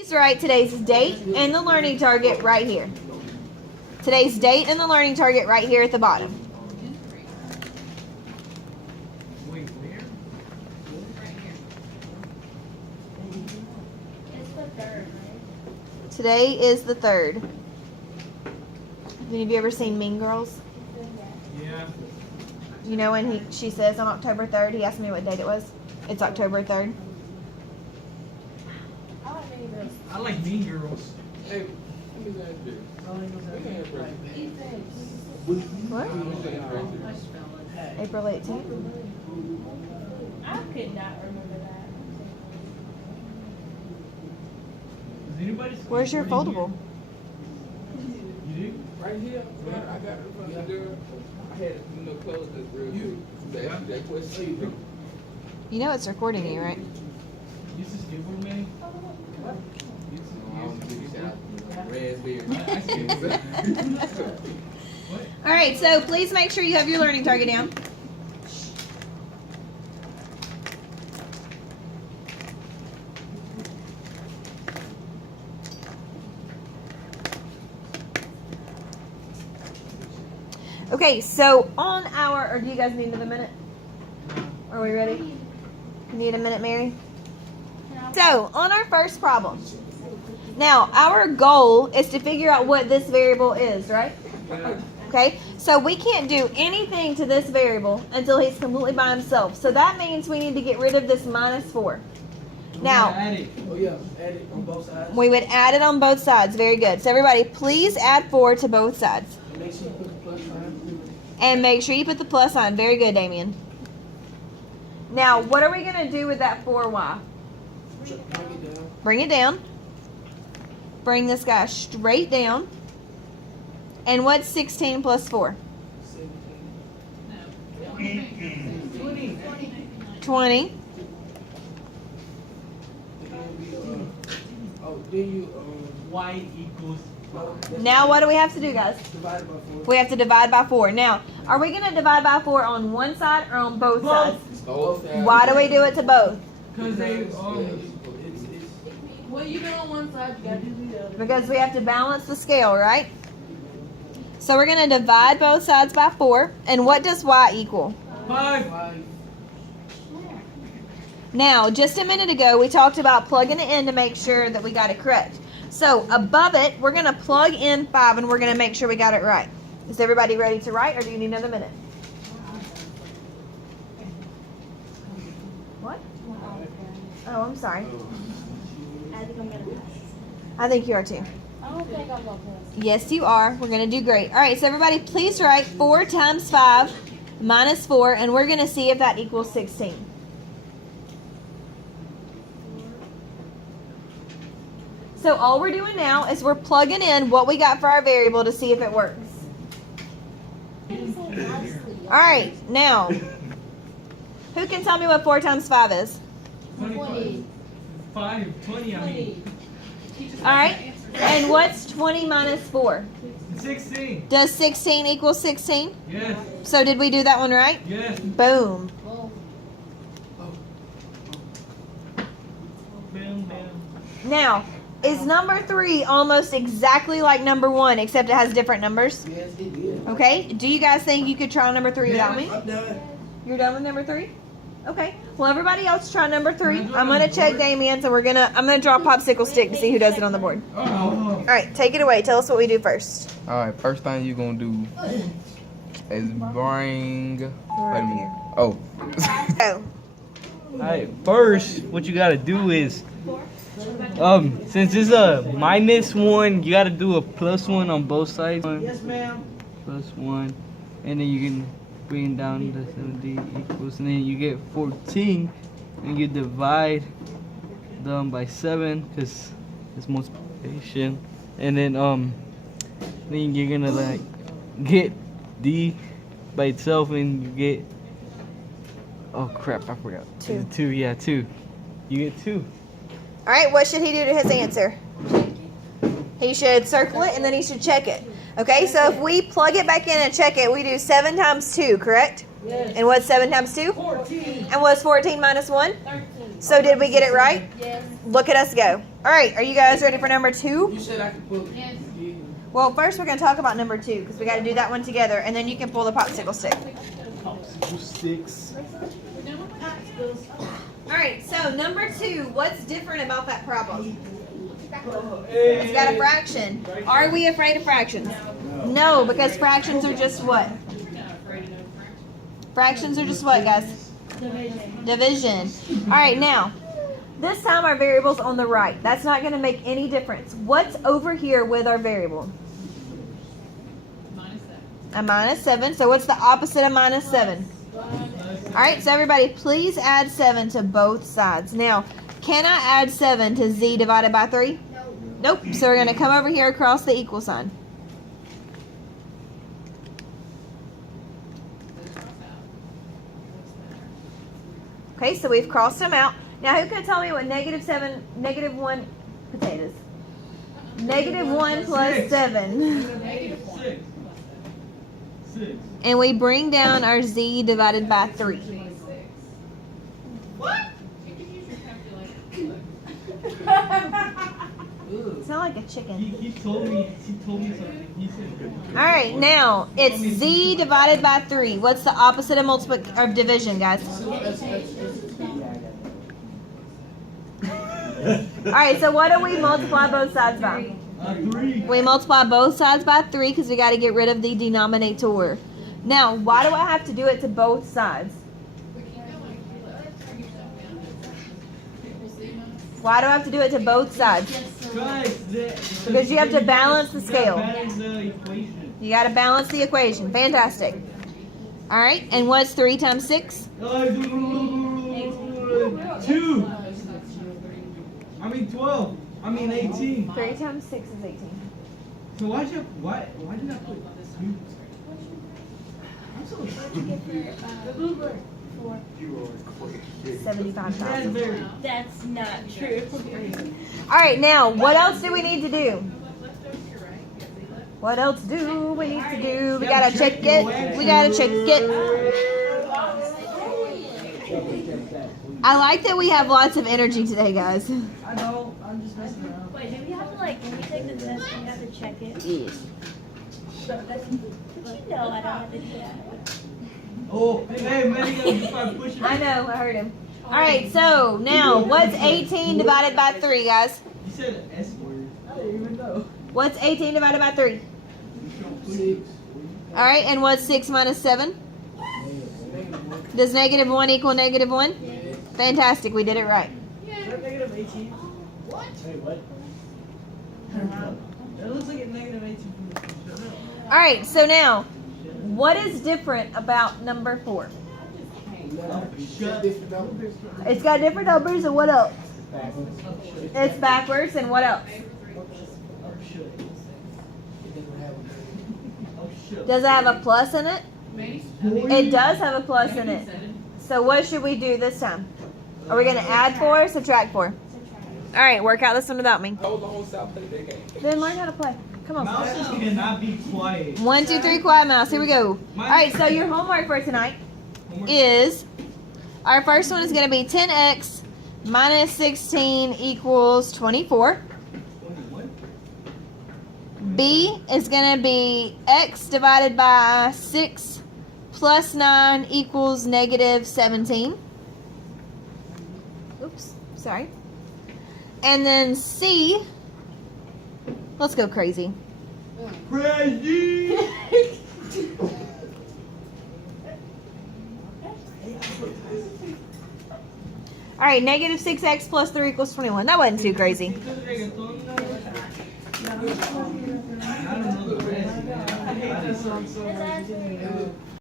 Please write today's date and the learning target right here. Today's date and the learning target right here at the bottom. Today is the 3rd. Have any of you ever seen Mean Girls? Yeah. You know when she says on October 3rd, he asked me what date it was. It's October 3rd. I like Mean Girls. Hey, let me ask you. What? April 18th? I could not remember that. Does anybody? Where's your foldable? You do? Right here, man, I got it from the girl. I had to close this real quick. That question. You know it's recording you, right? You used to skateboard, man? All right, so please make sure you have your learning target down. Okay, so on our, or do you guys need another minute? Are we ready? Need a minute, Mary? So, on our first problem. Now, our goal is to figure out what this variable is, right? Okay, so we can't do anything to this variable until he's completely by himself. So that means we need to get rid of this -4. Now, Oh yeah, add it on both sides. we would add it on both sides. Very good. So everybody, please add 4 to both sides. Make sure you put the plus sign. And make sure you put the plus sign. Very good, Damien. Now, what are we going to do with that 4y? Bring it down. Bring it down. Bring this guy straight down. And what's 16 plus 4? 20. Oh, then you Y equals. Now what do we have to do, guys? divide it by 4. We have to divide by 4. Now, are we going to divide by 4 on one side or on both sides? Why do we do it to both? Because they, Well, you do on one side, you gotta do the other. Because we have to balance the scale, right? So we're going to divide both sides by 4. And what does y equal? 5. Now, just a minute ago, we talked about plugging it in to make sure that we got it correct. So above it, we're going to plug in 5 and we're going to make sure we got it right. Is everybody ready to write or do you need another minute? What? Oh, I'm sorry. I think I'm gonna pass. I think you are too. I don't think I'm gonna pass. Yes, you are. We're going to do great. All right, so everybody, please write 4 times 5 minus 4, and we're going to see if that equals 16. So all we're doing now is we're plugging in what we got for our variable to see if it works. All right, now, who can tell me what 4 times 5 is? 20. 20, I mean. All right, and what's 20 minus 4? 16. Does 16 equal 16? Yes. So did we do that one right? Yes. Boom. Well, Bam, bam. Now, is number 3 almost exactly like number 1 except it has different numbers? Yes, it did. Okay, do you guys think you could try number 3 without me? I'm done. You're done with number 3? Okay. Well, everybody else try number 3. I'm gonna check Damien's, and I'm gonna draw a popsicle stick to see who does it on the board. Oh. All right, take it away. Tell us what we do first. Alright, first thing you're gonna do is bring. Wait a minute. Oh. Go. Alright, first, what you gotta do is, since it's a -1, you gotta do a +1 on both sides. Yes, ma'am. +1, and then you can bring down the 70 equals, and then you get 14, and you divide them by 7, because it's multiplication, and then you're gonna like get D by itself, and you get, oh crap, I forgot. 2. Is it 2? Yeah, 2. You get 2. All right, what should he do to his answer? He should circle it and then he should check it. Okay, so if we plug it back in and check it, we do 7 times 2, correct? yes. And what's 7 times 2? 14. And what's 14 minus 1? 13. So did we get it right? Yes. Look at us go. All right, are you guys ready for number 2? You said I could pull it. Yes. Well, first we're going to talk about number 2 because we got to do that one together, and then you can pull the popsicle stick. Sticks. All right, so number 2, what's different about that problem? It's got a fraction. Are we afraid of fractions? No, because fractions are just what? Fractions are just what, guys? Division. All right, now, this time our variable's on the right. That's not going to make any difference. What's over here with our variable? A -7. So what's the opposite of -7? All right, so everybody, please add 7 to both sides. Now, can I add 7 to z divided by 3? Nope. So we're going to come over here across the equal sign. Okay, so we've crossed them out. Now, who can tell me what -1 potatoes? -1 plus 7. 6. 6. And we bring down our z divided by 3. It's not like a chicken. He told me something. He said. All right, now it's z divided by 3. What's the opposite of of division, guys? All right, so what do we multiply both sides by? 3. We multiply both sides by 3 because we got to get rid of the denominator. Now, why do I have to do it to both sides? Why do I have to do it to both sides? Because you have to balance the scale. Balance the equation. You got to balance the equation. Fantastic. All right, and what's 3 times 6? 2. I mean 12. I mean 18. 3 times 6 is 18. So why did I put 2? I'm so stupid. 75,000. That's not true. All right, now what else do we need to do? What else do we need to do? We gotta check it. We gotta check it. I like that we have lots of energy today, guys. I know. I'm just messing around. Wait, do we have to when we take the test, we have to check it? Yes. But you know I don't have to do that. Oh, hey, man, you gotta start pushing. I know, I heard him. All right, so now what's 18 divided by 3, guys? You said an S word. I didn't even know. What's 18 divided by 3? 6. All right, and what's 6 minus 7? Does -1 equal -1? Fantastic, we did it right. Is that -18? What? Wait, what? It looks like it's -18 from the picture. All right, so now, what is different about number 4? It's got different numbers, and what else? It's backwards, and what else? Does it have a plus in it? It does have a plus in it. So what should we do this time? Are we going to add 4 or subtract 4? All right, work out this one without me. I was the whole South play that game. Then learn how to play. Come on. Mouses cannot be quiet. 1, 2, 3, quiet mouse. Here we go. All right, so your homework for tonight is, our first one is going to be 10x minus 16 equals 24. B is going to be x divided by 6 plus 9 equals -17. Oops, sorry. And then C, let's go crazy. Crazy. All right, -6x plus 3 equals 21. That wasn't too crazy. I don't know the rest. I hate this song so much.